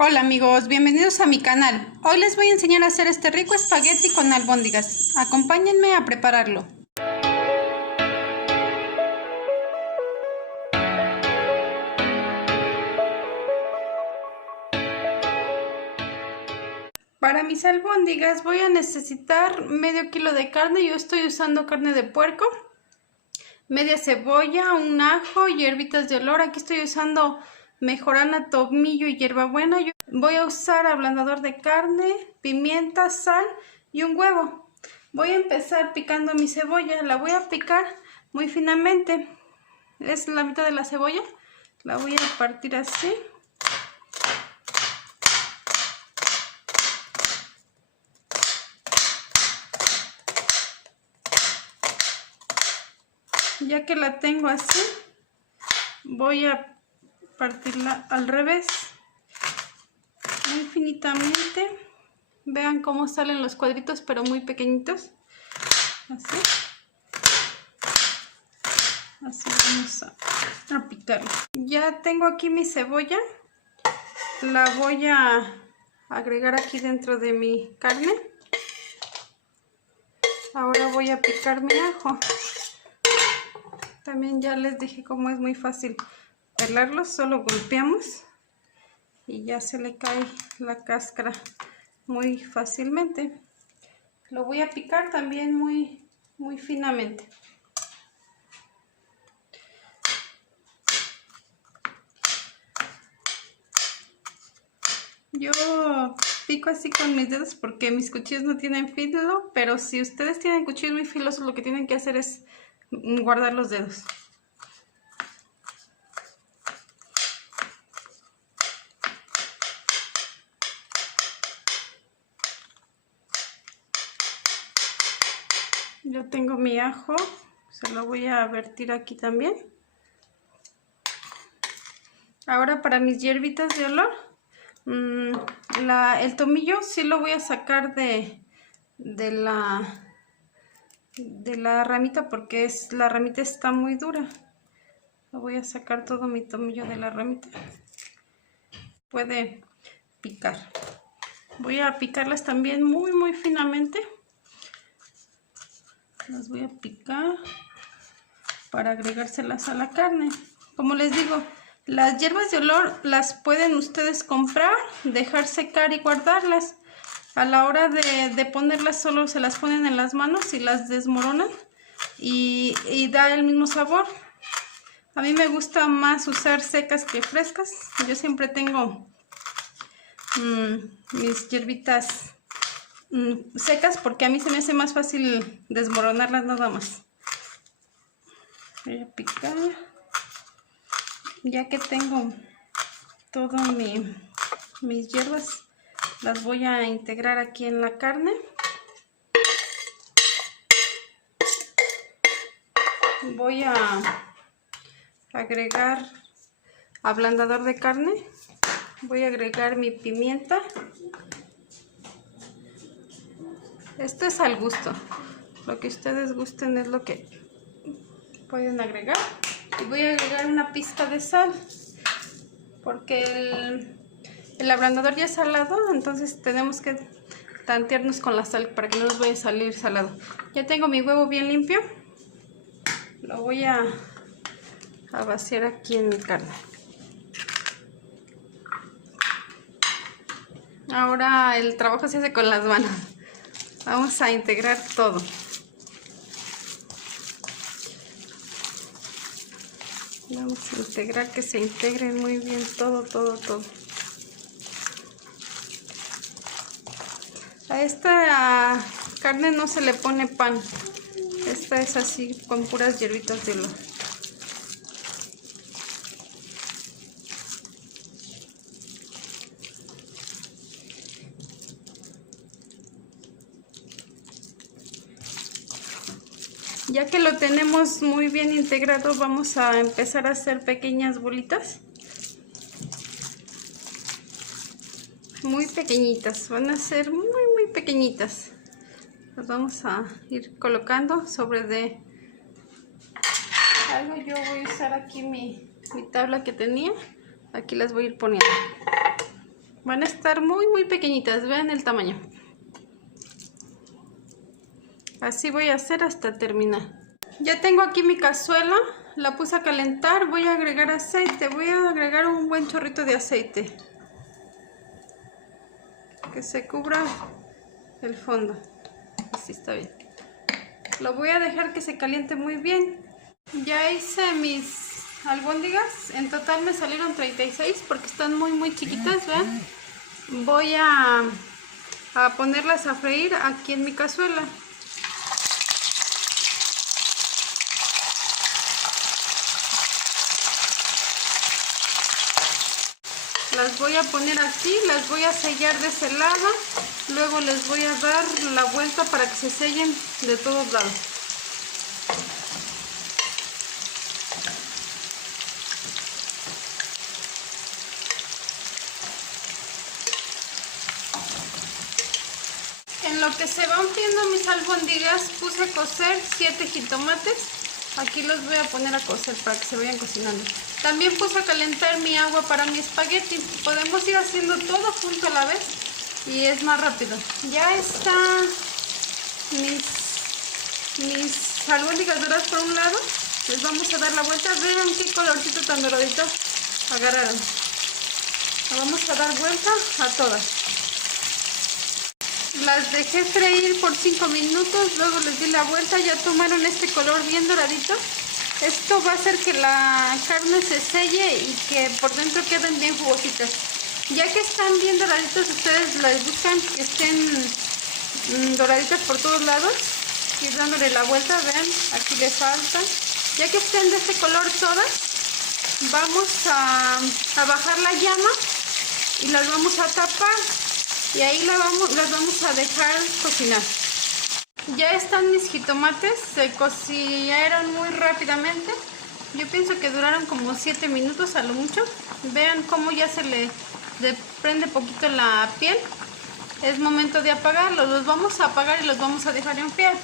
Hola amigos, bienvenidos a mi canal. Hoy les voy a enseñar a hacer este rico espagueti con albóndigas. Acompáñenme a prepararlo. Para mis albóndigas voy a necesitar medio kilo de carne. Yo estoy usando carne de puerco, media cebolla, un ajo, hierbitas de olor. Aquí estoy usando mejorana, tomillo y hierbabuena. Yo voy a usar ablandador de carne, pimienta, sal y un huevo. Voy a empezar picando mi cebolla. La voy a picar muy finamente. Es la mitad de la cebolla. La voy a partir así. Ya que la tengo así, voy a partirla al revés, muy finitamente. Vean cómo salen los cuadritos, pero muy pequeñitos. Así vamos a picarla. Ya tengo aquí mi cebolla. La voy a agregar aquí dentro de mi carne. Ahora voy a picar mi ajo. También ya les dije cómo es muy fácil pelarlo, solo golpeamos y ya se le cae la cáscara muy fácilmente. Lo voy a picar también muy finamente. Yo pico así con mis dedos porque mis cuchillos no tienen filo, pero si ustedes tienen cuchillos muy filosos, lo que tienen que hacer es guardar los dedos. Yo tengo mi ajo, se lo voy a vertir aquí también. Ahora para mis hierbitas de olor, el tomillo sí lo voy a sacar de la ramita porque la ramita está muy dura. Lo voy a sacar todo mi tomillo de la ramita. Puede picar. Voy a picarlas también muy finamente. Las voy a picar para agregárselas a la carne. Como les digo, las hierbas de olor las pueden ustedes comprar, dejar secar y guardarlas. A la hora de ponerlas solo se las ponen en las manos y las desmoronan y da el mismo sabor. A mí me gusta más usar secas que frescas. Yo siempre tengo mis hierbitas secas porque a mí se me hace más fácil desmoronarlas nada más. Voy a picar. Ya que tengo todas mis hierbas, las voy a integrar aquí en la carne. Voy a agregar ablandador de carne. Voy a agregar mi pimienta. Esto es al gusto. Lo que ustedes gusten es lo que pueden agregar. Y voy a agregar una pizca de sal. Porque el ablandador ya es salado, entonces tenemos que tantearnos con la sal para que no nos vaya a salir salado. Ya tengo mi huevo bien limpio. Lo voy a vaciar aquí en mi carne. Ahora el trabajo se hace con las manos. Vamos a integrar todo. Vamos a integrar, que se integre muy bien todo. A esta carne no se le pone pan. Esta es así con puras hierbitas de olor. Ya que lo tenemos muy bien integrado, vamos a empezar a hacer pequeñas bolitas. Muy pequeñitas, van a ser muy pequeñitas. Las vamos a ir colocando sobre de algo. Yo voy a usar aquí mi tabla que tenía. Aquí las voy a ir poniendo. Van a estar muy pequeñitas, vean el tamaño. Así voy a hacer hasta terminar. Ya tengo aquí mi cazuela, la puse a calentar, voy a agregar aceite, voy a agregar un buen chorrito de aceite. Que se cubra el fondo, así está bien. Lo voy a dejar que se caliente muy bien. Ya hice mis albóndigas, en total me salieron 36 porque están muy chiquitas, vean. Voy a ponerlas a freír aquí en mi cazuela. Las voy a poner aquí, las voy a sellar de ese lado, luego les voy a dar la vuelta para que se sellen de todos lados. En lo que se van friendo mis albóndigas puse a cocer 7 jitomates. Aquí los voy a poner a cocer para que se vayan cocinando. También puse a calentar mi agua para mi espagueti. Podemos ir haciendo todo junto a la vez y es más rápido. Ya están mis albóndigas doradas por un lado. Les vamos a dar la vuelta. Vean qué colorcito tan doradito agarraron. Le vamos a dar vuelta a todas. Las dejé freír por 5 minutos, luego les di la vuelta, ya tomaron este color bien doradito. Esto va a hacer que la carne se selle y que por dentro queden bien jugositas. Ya que están bien doraditos, ustedes las buscan que estén doraditas por todos lados. Y dándole la vuelta, vean, aquí le falta. Ya que estén de este color todas, vamos a bajar la llama y las vamos a tapar. Y ahí las vamos a dejar cocinar. Ya están mis jitomates, se cocinaron muy rápidamente. Yo pienso que duraron como 7 minutos a lo mucho. Vean cómo ya se le desprende poquito la piel. Es momento de apagarlos, los vamos a apagar y los vamos a dejar enfriar.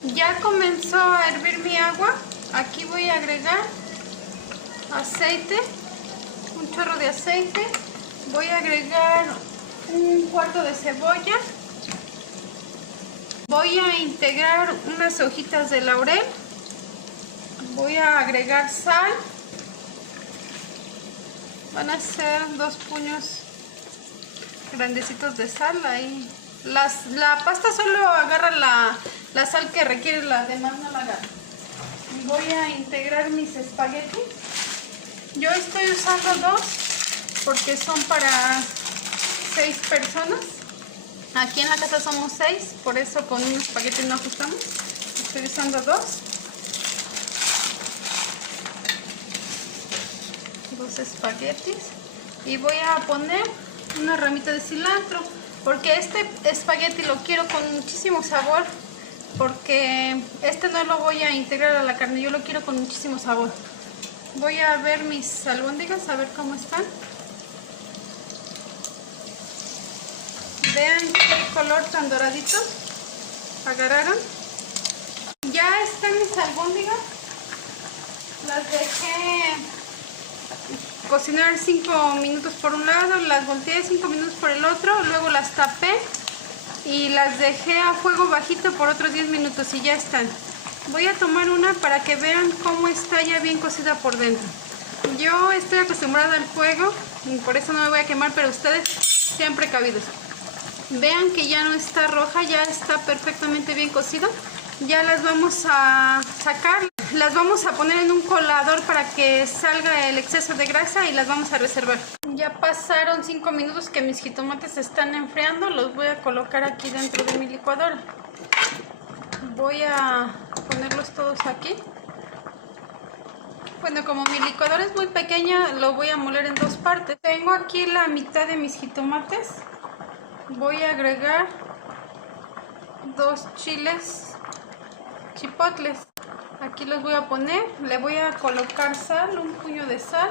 Ya comenzó a hervir mi agua. Aquí voy a agregar aceite, un chorro de aceite. Voy a agregar un cuarto de cebolla. Voy a integrar unas hojitas de laurel. Voy a agregar sal. Van a ser 2 puños grandecitos de sal. Ahí la pasta solo agarra la sal que requiere, la demás no la agarra. Voy a integrar mis espaguetis. Yo estoy usando 2 porque son para 6 personas. Aquí en la casa somos 6, por eso con un espagueti no ajustamos. Estoy usando 2 espaguetis. Y voy a poner una ramita de cilantro, porque este espagueti lo quiero con muchísimo sabor, porque este no lo voy a integrar a la carne, yo lo quiero con muchísimo sabor. Voy a ver mis albóndigas, a ver cómo están. Vean qué color tan doradito agarraron. Ya están mis albóndigas. Las dejé cocinar 5 minutos por un lado, las volteé 5 minutos por el otro, luego las tapé y las dejé a fuego bajito por otros 10 minutos y ya están. Voy a tomar una para que vean cómo está ya bien cocida por dentro. Yo estoy acostumbrada al fuego y por eso no me voy a quemar, pero ustedes sean precavidos. Vean que ya no está roja, ya está perfectamente bien cocida. Ya las vamos a sacar, las vamos a poner en un colador para que salga el exceso de grasa y las vamos a reservar. Ya pasaron 5 minutos que mis jitomates se están enfriando, los voy a colocar aquí dentro de mi licuadora. Voy a ponerlos todos aquí. Bueno, como mi licuadora es muy pequeña, lo voy a moler en 2 partes. Tengo aquí la mitad de mis jitomates. Voy a agregar 2 chiles chipotles. Aquí los voy a poner, le voy a colocar sal, un puño de sal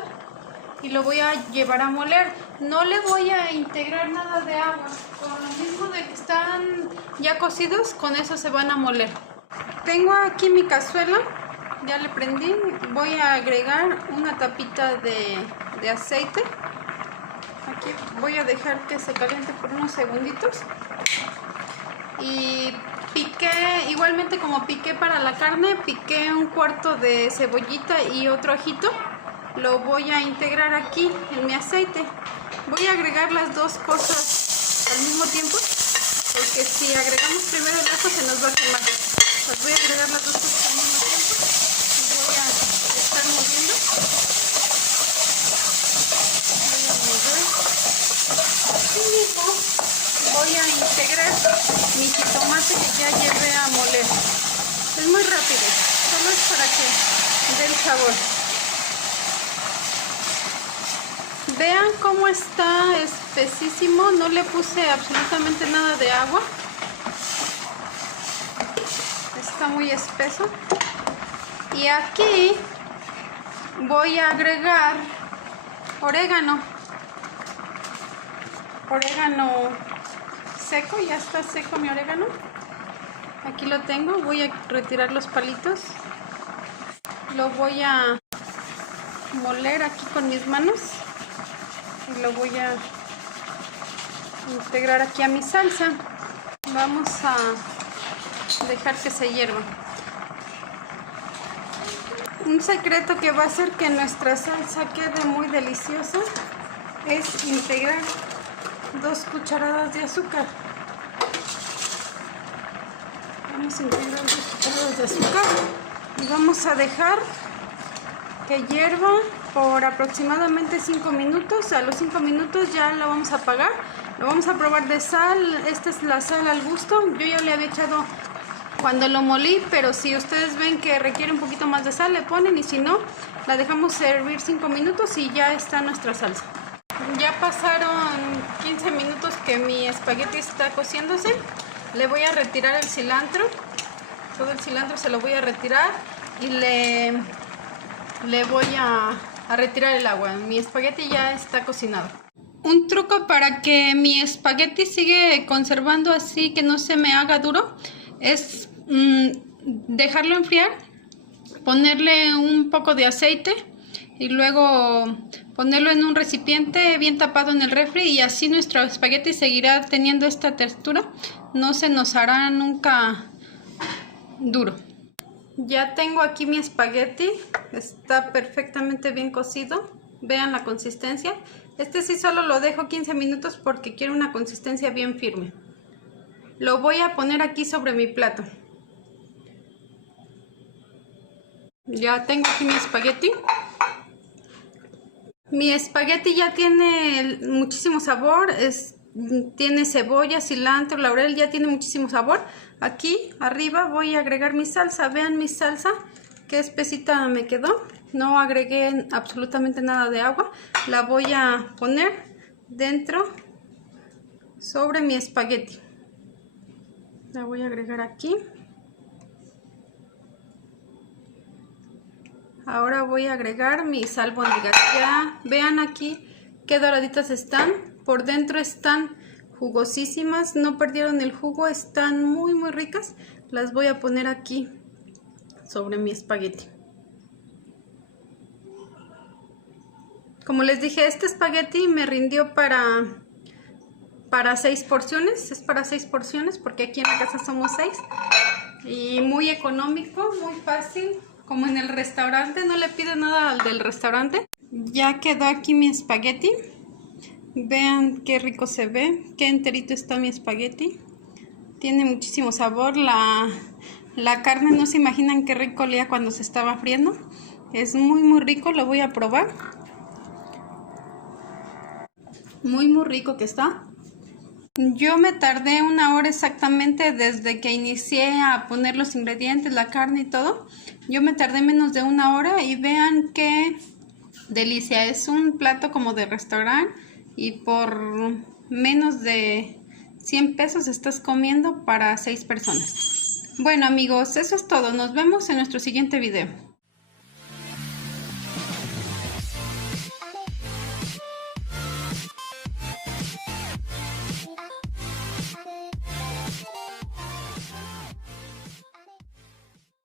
y lo voy a llevar a moler. No le voy a integrar nada de agua, con lo mismo de que están ya cocidos, con eso se van a moler. Tengo aquí mi cazuela, ya le prendí, voy a agregar una tapita de aceite. Aquí voy a dejar que se caliente por unos segunditos. Y piqué, igualmente como piqué para la carne, piqué un cuarto de cebollita y otro ajito. Lo voy a integrar aquí en mi aceite. Voy a agregar las dos cosas al mismo tiempo, porque si agregamos primero el ajo se nos va a quemar. Pues voy a agregar las dos cosas al mismo tiempo y voy a estar moviendo. Voy a mover. Así mismo voy a integrar mi jitomate que ya llevé a moler. Es muy rápido, solo es para que dé el sabor. Vean cómo está espesísimo, no le puse absolutamente nada de agua. Está muy espeso. Y aquí voy a agregar orégano. Orégano seco, ya está seco mi orégano. Aquí lo tengo, voy a retirar los palitos. Lo voy a moler aquí con mis manos. Y lo voy a integrar aquí a mi salsa. Vamos a dejar que se hierva. Un secreto que va a hacer que nuestra salsa quede muy deliciosa es integrar 2 cucharadas de azúcar. Vamos a integrar 2 cucharadas de azúcar y vamos a dejar que hierva por aproximadamente 5 minutos. A los 5 minutos ya lo vamos a apagar. Lo vamos a probar de sal. Esta es la sal al gusto. Yo ya le había echado cuando lo molí, pero si ustedes ven que requiere un poquito más de sal, le ponen, y si no, la dejamos servir 5 minutos y ya está nuestra salsa. Ya pasaron 15 minutos que mi espagueti está cociéndose. Le voy a retirar el cilantro. Todo el cilantro se lo voy a retirar y le voy a retirar el agua. Mi espagueti ya está cocinado. Un truco para que mi espagueti siga conservando así, que no se me haga duro, es dejarlo enfriar, ponerle un poco de aceite y luego ponerlo en un recipiente bien tapado en el refri, y así nuestro espagueti seguirá teniendo esta textura, no se nos hará nunca duro. Ya tengo aquí mi espagueti, está perfectamente bien cocido. Vean la consistencia. Este sí solo lo dejo 15 minutos porque quiero una consistencia bien firme. Lo voy a poner aquí sobre mi plato. Ya tengo aquí mi espagueti. Mi espagueti ya tiene muchísimo sabor. Tiene cebolla, cilantro, laurel, ya tiene muchísimo sabor. Aquí arriba voy a agregar mi salsa. Vean mi salsa, qué espesita me quedó. No agregué absolutamente nada de agua. La voy a poner dentro sobre mi espagueti. La voy a agregar aquí. Ahora voy a agregar mis albóndigas. Ya vean aquí qué doraditas están. Por dentro están jugosísimas, no perdieron el jugo, están muy ricas. Las voy a poner aquí sobre mi espagueti. Como les dije, este espagueti me rindió para 6 porciones. Es para 6 porciones porque aquí en la casa somos 6. Y muy económico, muy fácil, como en el restaurante. No le pido nada al del restaurante. Ya quedó aquí mi espagueti. Vean qué rico se ve, qué enterito está mi espagueti. Tiene muchísimo sabor. La carne, no se imaginan qué rico olía cuando se estaba friendo. Es muy rico, lo voy a probar. Muy rico que está. Yo me tardé 1 hora exactamente desde que inicié a poner los ingredientes, la carne y todo. Yo me tardé menos de 1 hora y vean qué delicia. Es un plato como de restaurante y por menos de 100 pesos estás comiendo para 6 personas. Bueno amigos, eso es todo. Nos vemos en nuestro siguiente video.